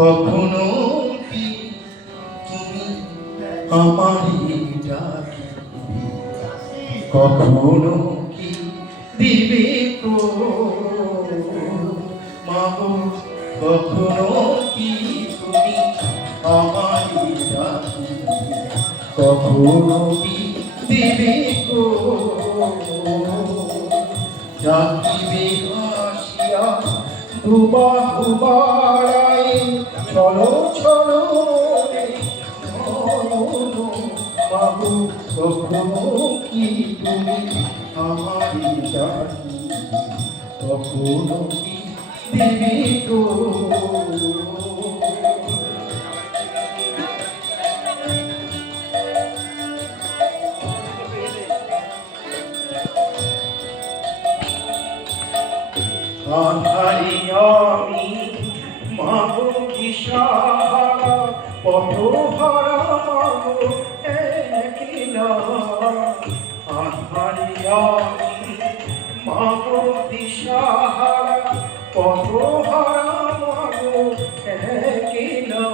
কখনো কি তুমি আমারই ডাকিবে, কখনো কি দিবে তো মাগো, কখনো কি তুমি আমারই ডাকিবে, কখনো কি দিবে তো ডাকিবে হাসিয়া দুবাহু বাড়াই, চলো চলো রে নয়ন মাগো, কখনো কি তুমি আমারই ডাকিবে, কখনো কি দিবে তো আধারি আমি মাগো দিশাহারা, পথহারা মাগো একলা। আধারি আমি মাগো দিশাহারা, পথহারা মাগো একলা।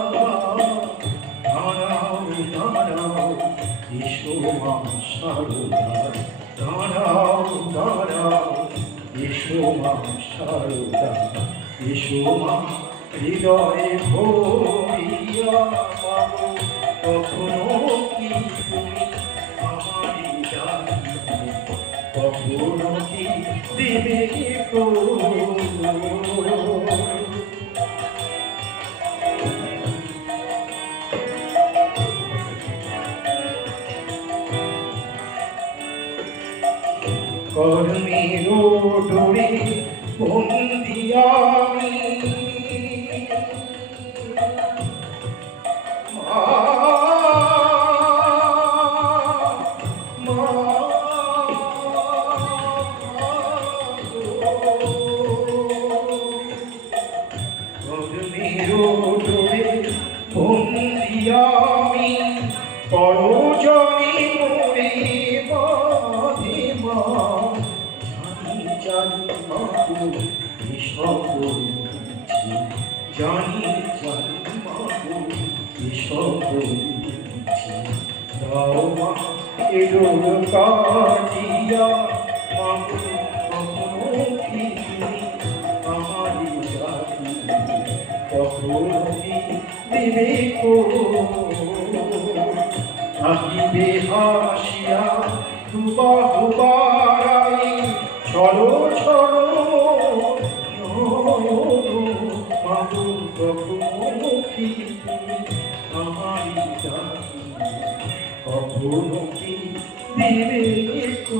দাঁড়াও দাঁড়াও এসো মা সারদার, দাঁড়াও দাঁড়াও এসো মা সারদা, এসো মা হৃদয়ে ভরিয়া মাগো, কখনো কি তুমি আমারই ডাকিবে, কখনো কি দিবে গো। কর্মের ডোরে বন্দি আমি, কর্মের ডোরে বন্দি আমি, পরজনে মোরে বাঁধে মা। জানি মাগো এসব বলছি, জানি জানি মাগো এসব বলছি। দাও মা এডোর কাটিয়া মাগো, কখনো কি তুমি আমারই ডাকিবে, কখনো কি দিবে গো। থাকিবে হাসিয়া দুবাহু বাড়াই, চলো চলো মাগো, কখনো কি তুমি আমারই ডাকিবে, কখনো কি দিবে গো।